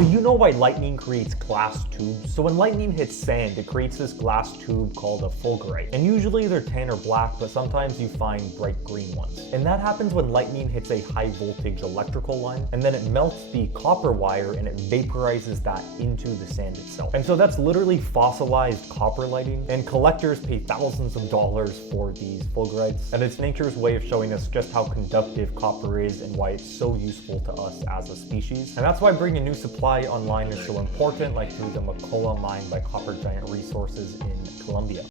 So you know why lightning creates glass tubes? So when lightning hits sand, it creates this glass tube called a fulgurite. And usually they're tan or black, but sometimes you find bright green ones. And that happens when lightning hits a high voltage electrical line, and then it melts the copper wire and it vaporizes that into the sand itself. And so that's literally fossilized copper lighting, and collectors pay thousands of dollars for these fulgurites. And it's nature's way of showing us just how conductive copper is and why it's so useful to us as a species. And that's why bringing a new supply online is so important, like through the Makoa Mine by Copper Giant Resources in Colombia.